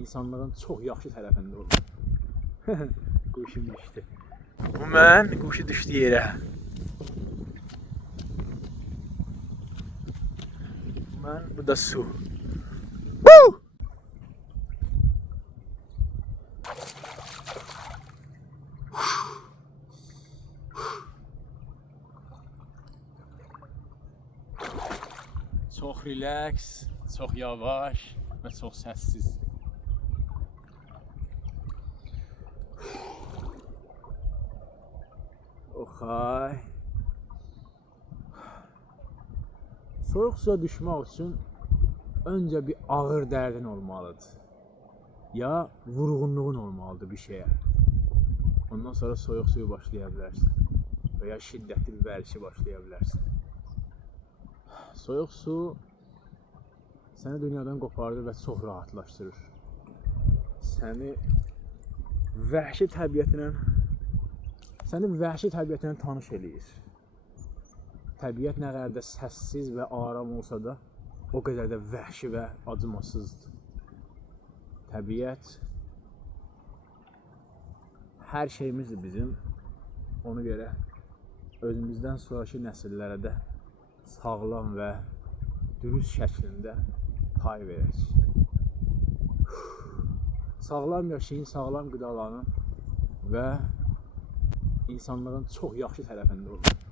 insanlığın çox yaxşı tərəfində olur. Quşum düşdü. Bu mən quşu düşdü yerə. Bu da su. Çox relax, çox yavaş və çox səssiz. Oxay. Soyuq suya düşmək üçün öncə bir ağır dərdin olmalıdır. Ya vurğunluğun olmalıdır bir şeyə. Ondan sonra soyuq suyu başlaya bilərsən. Və ya şiddətli bir vərdişi başlaya bilərsən. Soyuq su səni dünyadan qopardır və çox rahatlaşdırır. Səni vəhşi təbiətinlə tanış eləyir. Təbiət nə qədər də səssiz və aram olsa da, o qədər də vəhşi və acımasızdır. Təbiət hər şeyimizdir bizim. Ona görə özümüzdən sonraki nəsillərə də sağlam və dürüst şəklində pay verək. Sağlam yaşayın, sağlam qidalanın və insanlığın çox yaxşı tərəfində olun.